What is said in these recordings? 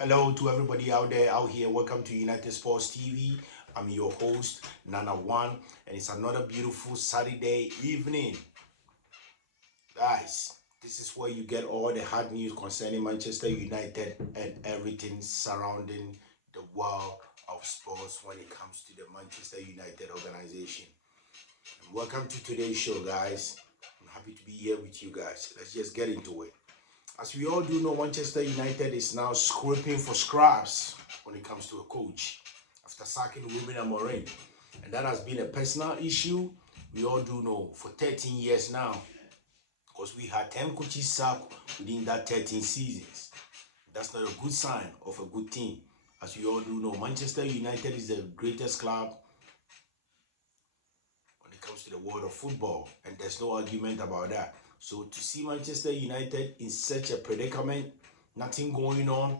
Hello to everybody out here. Welcome to United Sports TV. I'm your host, Nana One, and it's another beautiful Saturday evening. Guys, this is where you get all the hard news concerning Manchester United and everything surrounding the world of sports when it comes to the Manchester United organization. And welcome to today's show, guys. I'm happy to be here with you guys. Let's just get into it. As we all do know, Manchester United is now scraping for scraps when it comes to a coach after sacking Ruben Amorim. And that has been a personal issue, we all do know, for 13 years now. Because we had 10 coaches sacked within that 13 seasons. That's not a good sign of a good team. As we all do know, Manchester United is the greatest club when it comes to the world of football. And there's no argument about that. So to see Manchester United in such a predicament, nothing going on,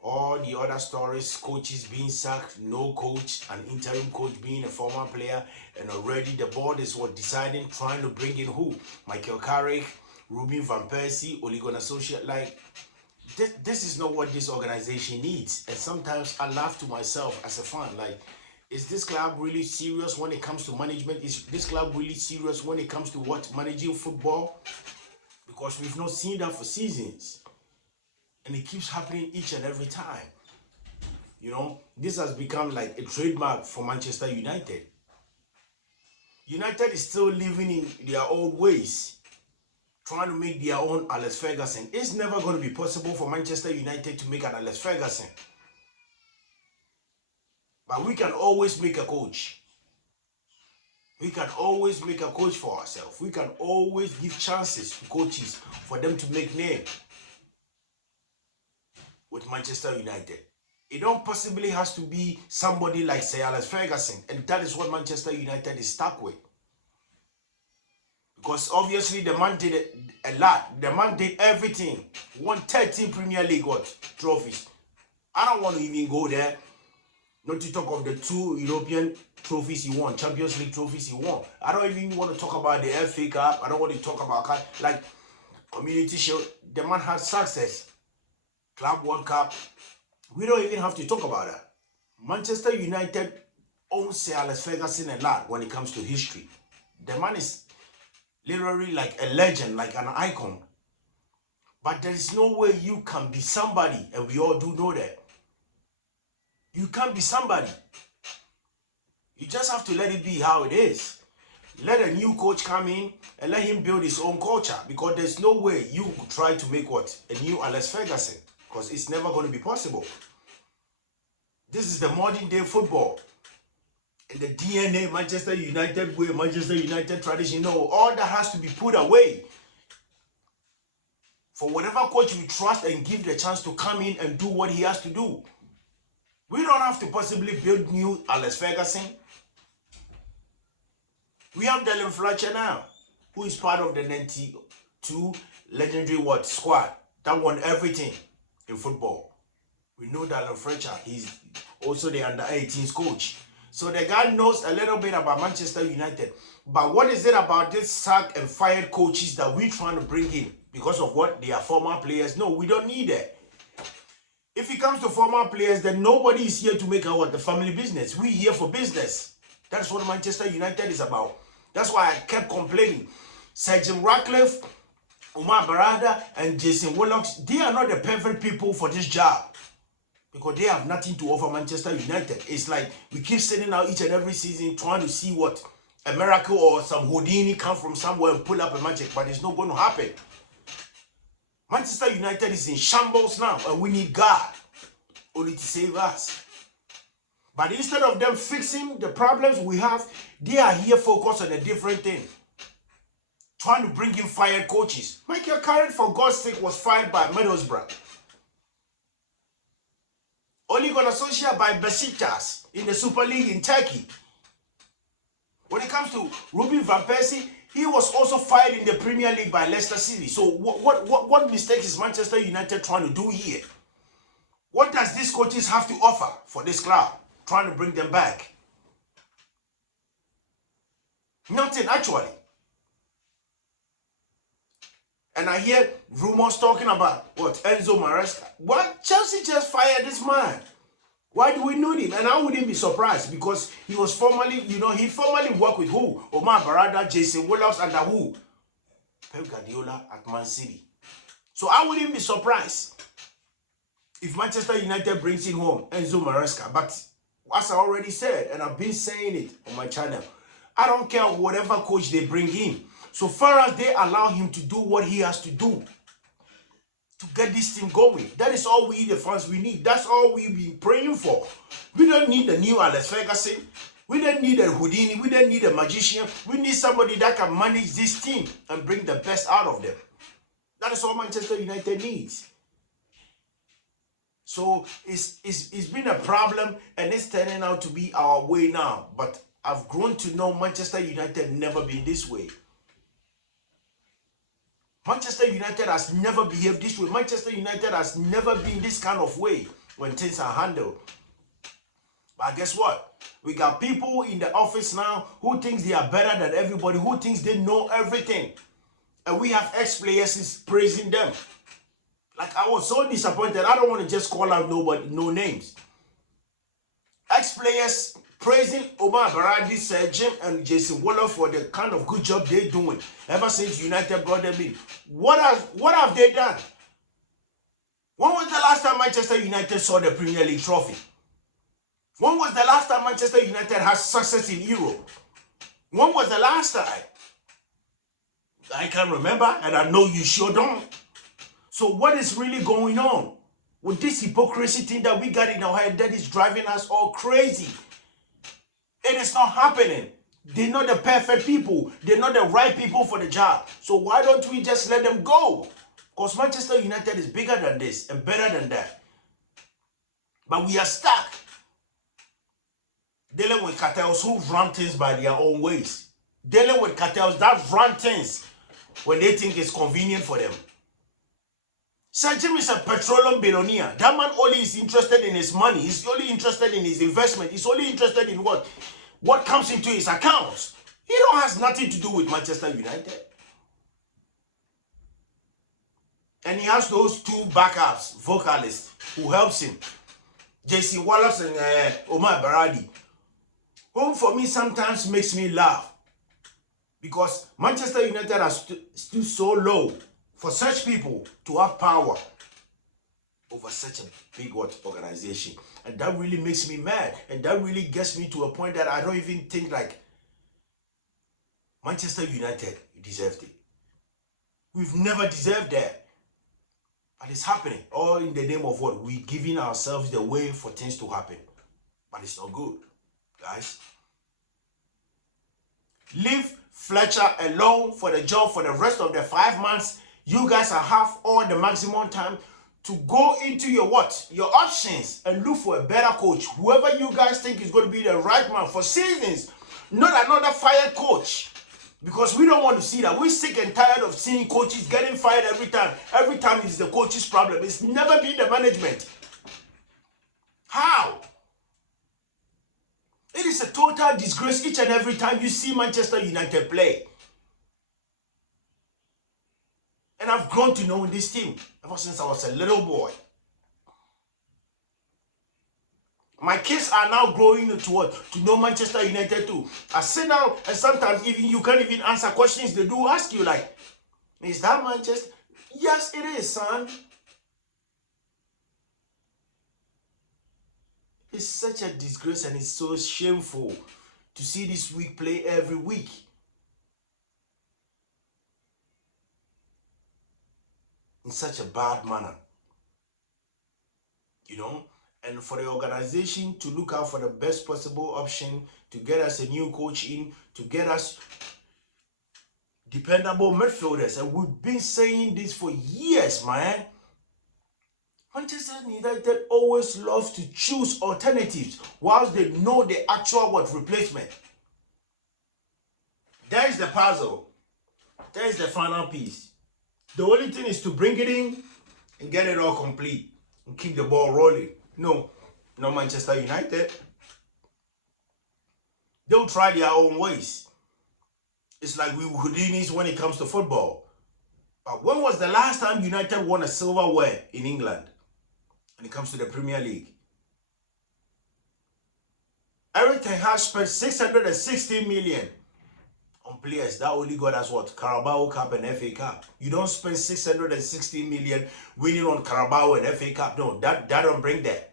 all the other stories, coaches being sacked, no coach, an interim coach being a former player, and already the board is deciding, trying to bring in who? Michael Carrick, Ruben Van Persie, Ole Gunnar Solskjaer. Like, this is not what this organization needs. And sometimes I laugh to myself as a fan, like, is this club really serious when it comes to management? Is this club really serious when it comes to managing football? Because we've not seen that for seasons. And it keeps happening each and every time. You know, this has become like a trademark for Manchester United. United is still living in their old ways, trying to make their own Alex Ferguson. It's never going to be possible for Manchester United to make an Alex Ferguson. But we can always make a coach. We can always make a coach for ourselves. We can always give chances to coaches for them to make name with Manchester United. It don't possibly has to be somebody like Sir Alex Ferguson, and that is what Manchester United is stuck with. Because obviously the man did a lot. The man did everything. Won 13 Premier League trophies. I don't want to even go there. Not to talk of the 2 European trophies he won, Champions League trophies he won. I don't even want to talk about the FA Cup. I don't want to talk about like Community Shield. The man had success. Club World Cup. We don't even have to talk about that. Manchester United owns Sir Alex Ferguson a lot when it comes to history. The man is literally like a legend, like an icon. But there is no way you can be somebody, and we all do know that. You can't be somebody. You just have to let it be how it is. Let a new coach come in and let him build his own culture, because there's no way you could try to make a new Alex Ferguson, because it's never going to be possible. This is the modern day football. In the DNA, Manchester United way, Manchester United tradition, no, all that has to be put away. For whatever coach you trust and give the chance to come in and do what he has to do. We don't have to possibly build new Alex Ferguson. We have Fletcher now, who is part of the 92 legendary squad that won everything in football. We know Fletcher, he's also the under-18s coach. So the guy knows a little bit about Manchester United. But what is it about this sacked and fired coaches that we're trying to bring in? Because of what? They are former players. No, we don't need that. If it comes to former players, then nobody is here to make the family business. We're here for business. That's what Manchester United is about. That's why I kept complaining. Sir Jim Ratcliffe, Umar Barada, and Jason Willock, they are not the perfect people for this job. Because they have nothing to offer Manchester United. It's like we keep sitting out each and every season trying to see what a miracle or some Houdini come from somewhere and pull up a magic, but it's not going to happen. Manchester United is in shambles now, and we need God only to save us. But instead of them fixing the problems we have, they are here focused on a different thing. Trying to bring in fired coaches. Michael Carrick, for God's sake, was fired by Middlesbrough. Ole Gunnar Solskjaer by Besiktas in the Super League in Turkey. When it comes to Ruben Van Persie, he was also fired in the Premier League by Leicester City. So what mistake is Manchester United trying to do here? What does these coaches have to offer for this club? Trying to bring them back? Nothing, actually. And I hear rumors talking about what Enzo Maresca. What? Chelsea just fired this man. Why do we need him? And I wouldn't be surprised because he was formerly, he formerly worked with who? Omar Barada, Jason Willows, and who? Pep Guardiola at Man City. So I wouldn't be surprised if Manchester United brings in home Enzo Maresca. But as I already said, and I've been saying it on my channel, I don't care whatever coach they bring in. So far as they allow him to do what he has to do to get this team going. That is all we, the fans, we need. That's all we've been praying for. We don't need a new Alex Ferguson. We don't need a Houdini. We don't need a magician. We need somebody that can manage this team and bring the best out of them. That is all Manchester United needs. So it's been a problem and it's turning out to be our way now. But I've grown to know Manchester United never been this way. Manchester United has never behaved this way. Manchester United has never been this kind of way when things are handled. But guess what? We got people in the office now who thinks they are better than everybody, who thinks they know everything. And we have ex-players praising them. Like, I was so disappointed. I don't want to just call out no names. Ex-players praising Omar Baradi, Jim and Jason Waller for the kind of good job they're doing ever since United brought them in. What have they done? When was the last time Manchester United saw the Premier League trophy? When was the last time Manchester United had success in Europe? When was the last time? I can't remember, and I know you sure don't. So what is really going on with this hypocrisy thing that we got in our head that is driving us all crazy? It is not happening. They're not the perfect people. They're not the right people for the job. So why don't we just let them go? Because Manchester United is bigger than this and better than that. But we are stuck dealing with cartels who run things by their own ways. Dealing with cartels that run things when they think it's convenient for them. Sir Jim is a petroleum billionaire. That man only is interested in his money. He's only interested in his investment. He's only interested in what comes into his accounts. He don't has nothing to do with Manchester United. And he has those two backups, vocalists, who helps him. JC Wallace and Omar Baradi. Who for me sometimes makes me laugh. Because Manchester United has stood so low for such people to have power over such a big organization. And that really makes me mad. And that really gets me to a point that I don't even think like Manchester United deserved it. We've never deserved that. But it's happening. All in the name of what? We're giving ourselves the way for things to happen. But it's not good, guys. Leave Fletcher alone for the job for the rest of the 5 months. You guys have all the maximum time to go into your your options and look for a better coach. Whoever you guys think is going to be the right man for seasons. Not another fired coach. Because we don't want to see that. We're sick and tired of seeing coaches getting fired every time. Every time it's the coach's problem. It's never been the management. How? It is a total disgrace each and every time you see Manchester United play. And I've grown to know this team ever since I was a little boy. My kids are now growing to know Manchester United too. I sit down and sometimes even you can't even answer questions they do ask you like, is that Manchester? Yes, it is, son. It's such a disgrace and it's so shameful to see this week play every week. In such a bad manner. You know? And for the organization to look out for the best possible option, to get us a new coach in, to get us dependable midfielders. And we've been saying this for years, man. Manchester United always loves to choose alternatives whilst they know the actual replacement. There is the puzzle. There is the final piece. The only thing is to bring it in and get it all complete and keep the ball rolling. No Manchester United. They'll try their own ways. It's like we Houdinis when it comes to football. But when was the last time United won a silverware in England when it comes to the Premier League? Eric Ten Hag spent 660 million on players that only got us what? Carabao Cup and FA Cup. You don't spend 660 million winning on Carabao and FA Cup. No, that don't bring that.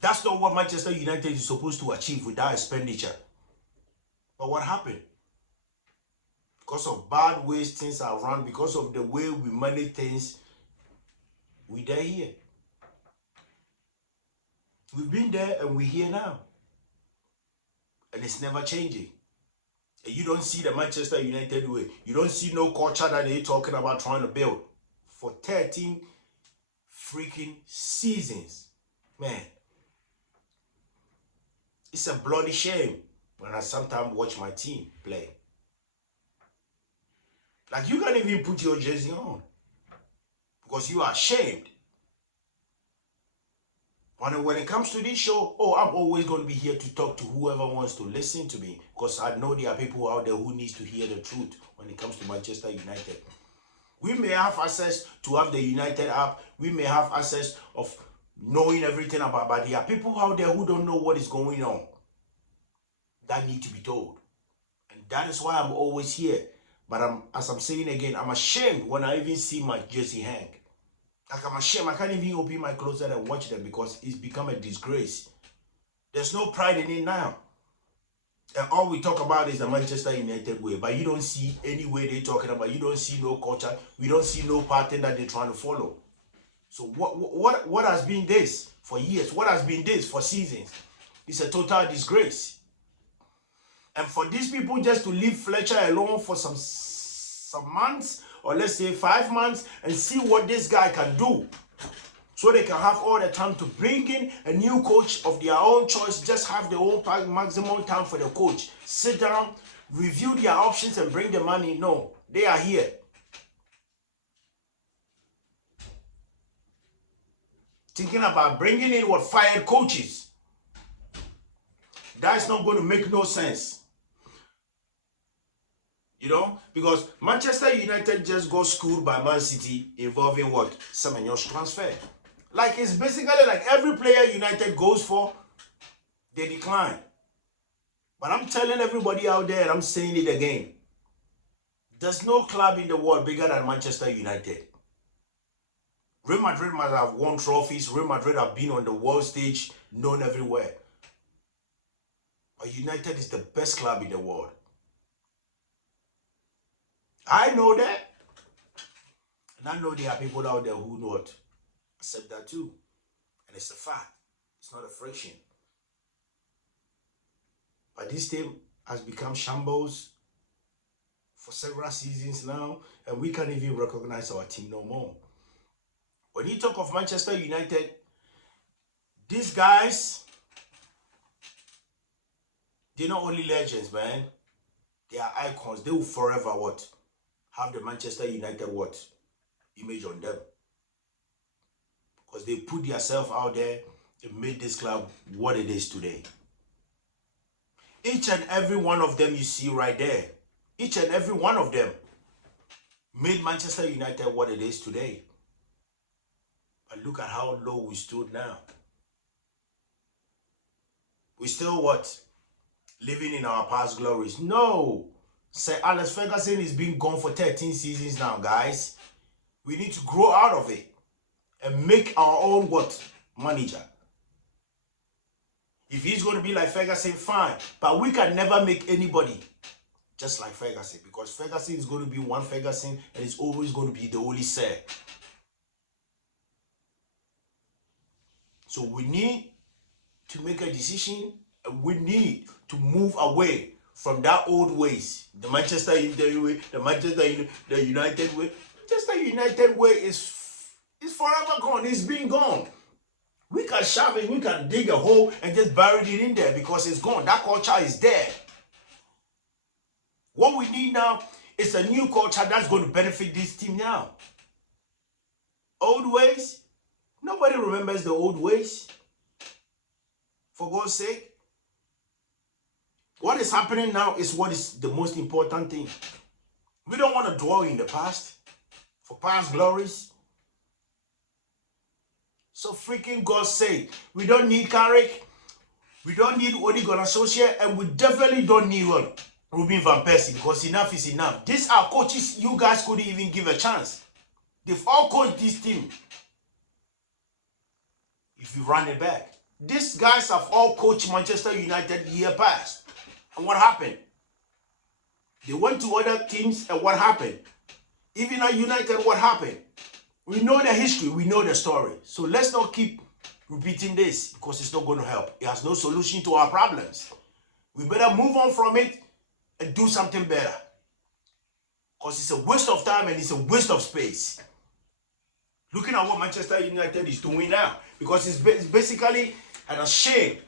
That's not what Manchester United is supposed to achieve with that expenditure. But what happened? Because of bad ways things are run, because of the way we manage things, we're here. We've been there and we're here now. And it's never changing. And you don't see the Manchester United way. You don't see no culture that they're talking about trying to build. For 13 freaking seasons. Man. It's a bloody shame when I sometimes watch my team play. Like, you can't even put your jersey on. Because you are ashamed. When it comes to this show, I'm always going to be here to talk to whoever wants to listen to me. Because I know there are people out there who needs to hear the truth when it comes to Manchester United. We may have access to have the United app. We may have access of knowing everything about, but there are people out there who don't know what is going on. That need to be told. And that is why I'm always here. But as I'm saying again, I'm ashamed when I even see my jersey hang. Like, I'm ashamed. I can't even open my closet and watch them because it's become a disgrace. There's no pride in it now. And all we talk about is the Manchester United way. But you don't see any way they're talking about. You don't see no culture. We don't see no pattern that they're trying to follow. So what has been this for years? What has been this for seasons? It's a total disgrace. And for these people just to leave Fletcher alone for some months, or let's say 5 months, and see what this guy can do, so they can have all the time to bring in a new coach of their own choice, just have their own maximum time for the coach, sit down, review their options and bring the money. No, they are here. Thinking about bringing in what fired coaches. That's not going to make no sense. You know, because Manchester United just got schooled by Man City involving what? Semenyo's transfer. Like, it's basically like every player United goes for, they decline. But I'm telling everybody out there, and I'm saying it again, there's no club in the world bigger than Manchester United. Real Madrid might have won trophies. Real Madrid have been on the world stage, known everywhere. But United is the best club in the world. I know that. And I know there are people out there who not accept that too. And it's a fact. It's not a friction. But this team has become shambles for several seasons now. And we can't even recognize our team no more. When you talk of Manchester United, these guys, they're not only legends, man. They are icons. They will forever what? Have the Manchester United what? Image on them. Because they put themselves out there and made this club what it is today. Each and every one of them you see right there, each and every one of them made Manchester United what it is today. But look at how low we stood now. We still what? Living in our past glories. No. Sir Alex Ferguson is being gone for 13 seasons now, guys. We need to grow out of it and make our own what? Manager. If he's going to be like Ferguson, fine. But we can never make anybody just like Ferguson, because Ferguson is going to be one Ferguson and it's always going to be the only sir. So we need to make a decision, and we need to move away from that old ways. The Manchester United way, the United way. Manchester United way is forever gone. It's been gone. We can shove it, we can dig a hole and just bury it in there because it's gone. That culture is there. What we need now is a new culture that's going to benefit this team now. Old ways? Nobody remembers the old ways. For God's sake. What is happening now is what is the most important thing. We don't want to dwell in the past. for past glories. So freaking God's sake, we don't need Carrick, we don't need Odi Associate, and we definitely don't need what? Ruben Van Persie, because enough is enough. These are coaches you guys couldn't even give a chance. They've all coached this team. If you run it back, these guys have all coached Manchester United year past. And what happened? They went to other teams, and what happened? Even at United, what happened? We know the history, we know the story. So let's not keep repeating this, because it's not going to help. It has no solution to our problems. We better move on from it and do something better. Because it's a waste of time and it's a waste of space. Looking at what Manchester United is doing now, because it's basically a shame.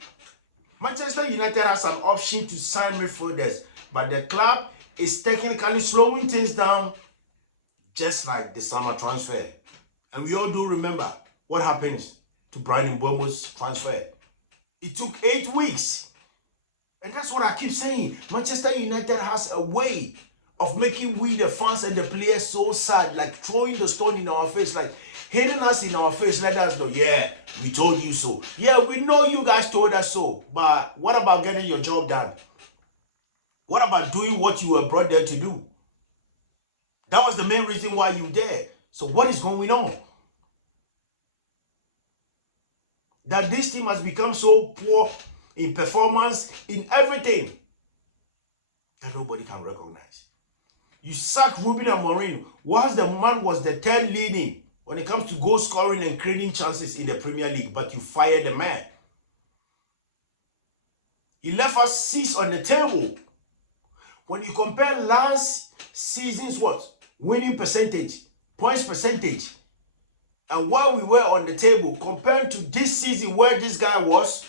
Manchester United has an option to sign midfielders, but the club is technically slowing things down, just like the summer transfer. And we all do remember what happens to Brian Mbeumo's transfer. It took 8 weeks. And that's what I keep saying. Manchester United has a way of making we, the fans and the players, so sad, like throwing the stone in our face, like hitting us in our face, let us know, yeah, we told you so. Yeah, we know you guys told us so, but what about getting your job done? What about doing what you were brought there to do? That was the main reason why you were there. So what is going on? That this team has become so poor in performance, in everything, that nobody can recognize. You sacked Ruben Amorim whilst the man was the third leading when it comes to goal scoring and creating chances in the Premier League, but you fired the man. He left us 6 on the table. When you compare last season's what? Winning percentage, points percentage, and while we were on the table, compared to this season where this guy was,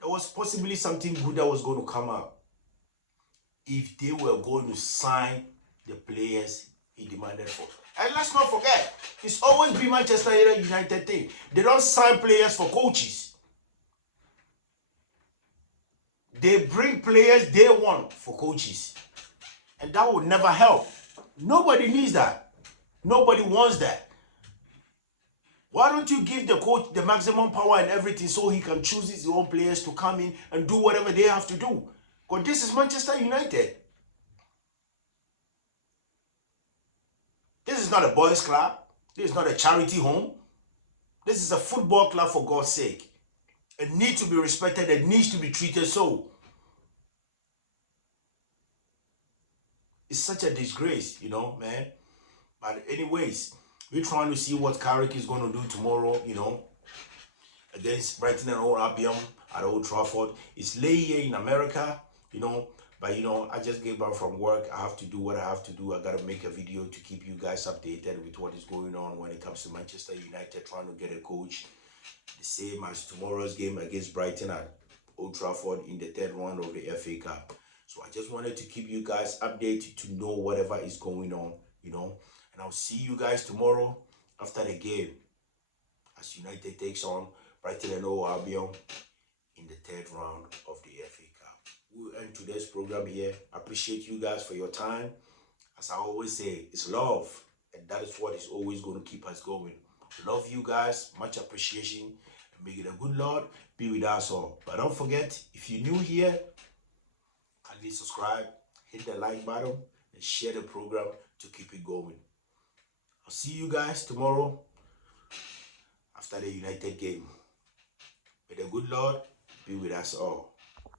there was possibly something good that was going to come out. If they were going to sign the players he demanded for. And let's not forget, it's always been Manchester United thing. They don't sign players for coaches. They bring players they want for coaches. And that would never help. Nobody needs that. Nobody wants that. Why don't you give the coach the maximum power and everything so he can choose his own players to come in and do whatever they have to do? Because this is Manchester United. This is not a boys' club. This is not a charity home. This is a football club, for God's sake. It needs to be respected. It needs to be treated so. It's such a disgrace, you know, man. But anyways, we're trying to see what Carrick is going to do tomorrow, you know, against Brighton and Hove Albion at Old Trafford. It's late here in America, you know, but, you know, I just came back from work. I have to do what I have to do. I got to make a video to keep you guys updated with what is going on when it comes to Manchester United trying to get a coach. The same as tomorrow's game against Brighton at Old Trafford in the third round of the FA Cup. So I just wanted to keep you guys updated to know whatever is going on, you know. And I'll see you guys tomorrow after the game as United takes on Brighton and Hove Albion in the third round of the FA Cup. We'll end today's program here. I appreciate you guys for your time. As I always say, it's love. And that is what is always going to keep us going. Love you guys. Much appreciation. And may the good Lord be with us all. But don't forget, if you're new here, kindly subscribe, hit the like button, and share the program to keep it going. I'll see you guys tomorrow after the United game. May the good Lord be with us all.